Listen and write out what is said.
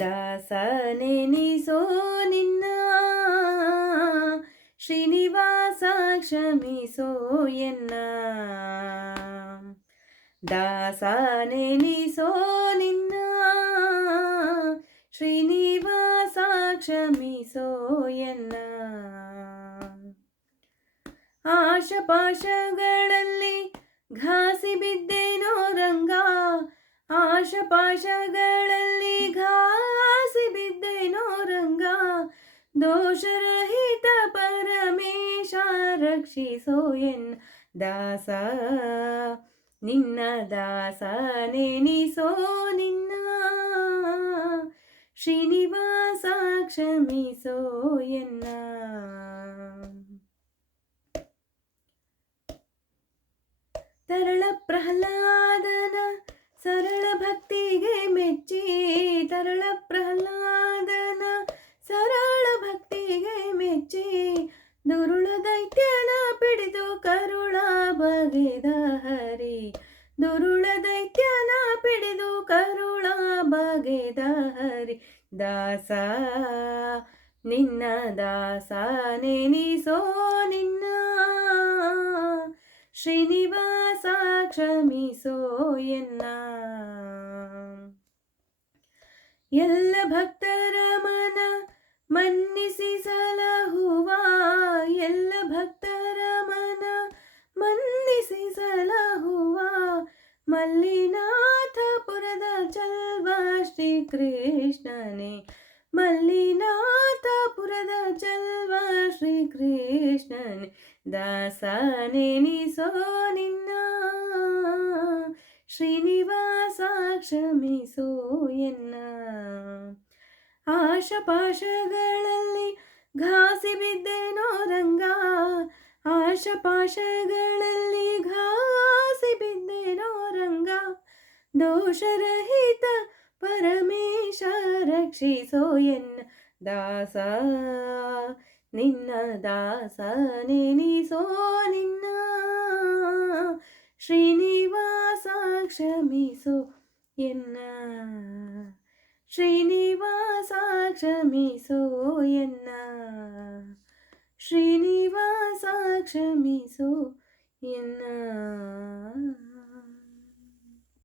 ದಾಸ ನೆನಿಸೋ ನಿನ್ನ ಶ್ರೀನಿವಾಸ ಕ್ಷಮಿಸೋ ಎನ್ನ ದಾಸ ನೆನಿಸೋ ನಿನ್ನ ಶ್ರೀನಿವಾಸ ಕ್ಷಮಿಸೋ ಎನ್ನ ಆಶಪಾಶಗಳಲ್ಲಿ ಘಾಸಿ ಬಿದ್ದೇನೋ ರಂಗ ಆಶಪಾಶಗಳಲ್ಲಿ ಘಾಸಿ ಬಿದ್ದೇನೋ ರಂಗ ದೋಷರಹಿತ ಪರಮೇಶ ರಕ್ಷಿಸೋ ಎನ್ನ ದಾಸ ನಿನ್ನ ದಾಸ ನೆನಿಸೋ ನಿನ್ನ ಶ್ರೀನಿವಾಸ ಕ್ಷಮಿಸೋ ಎನ್ನ ತರಳ ಪ್ರಹ್ಲಾದನ ಸರಳ ಭಕ್ತಿಗೆ ಮೆಚ್ಚಿ ತರಳ ಪ್ರಹ್ಲಾದನ ಸರಳ ಭಕ್ತಿಗೆ ಮೆಚ್ಚಿ ದುರುಳ ದೈತ್ಯನ ಪಿಡಿದು ಕರುಳ ಬಗೆದ ಹರಿ ದುರುಳ ದೈತ್ಯನ ಪಿಡಿದು ಕರುಳ ಬಗೆದ ಹರಿ ದಾಸ ನಿನ್ನ ದಾಸ ನೆನಿಸೋ ನಿನ್ನ ಶ್ರೀನಿವಾಸ ಕ್ಷಮಿಸೋ ಎನ್ನ ಎಲ್ಲ ಭಕ್ತರ ಮನ ಮನ್ನಿಸಿ ಸಲಹುವ ಎಲ್ಲ ಭಕ್ತರ ಮನ ಮನ್ನಿಸಿ ಸಲಹುವ ಮಲ್ಲಿನಾಥಪುರದ ಚಲ್ವ ಶ್ರೀಕೃಷ್ಣನೇ ಮಲ್ಲಿನಾಥಪುರದ ಚಲ್ವ ಶ್ರೀಕೃಷ್ಣನೇ ದಾಸ ನೆನಿಸೋ ನಿನ್ನ ಶ್ರೀನಿವಾಸ ಕ್ಷಮಿಸೋ ಎನ್ನ ಆಶಪಾಶಗಳಲ್ಲಿ ಘಾಸಿ ಬಿದ್ದೇನೋ ರಂಗ ಆಶಪಾಶಗಳಲ್ಲಿ ಘಾಸಿ ಬಿದ್ದೇನೋ ರಂಗ ದೋಷರಹಿತ ಪರಮೇಶ ರಕ್ಷಿಸೋ ಎನ್ನ ದಾಸ ನಿನ್ನ ದಾಸ ನೆನಿಸೋ ನಿನ್ನ ಶ್ರೀನಿವಾಸ ಕ್ಷಮಿಸೋ ಎನ್ನ ಶ್ರೀನಿವಾಸ ಕ್ಷಮಿಸೋ ಎನ್ನ ಶ್ರೀನಿವಾಸ ಕ್ಷಮಿಸೋ ಎನ್ನ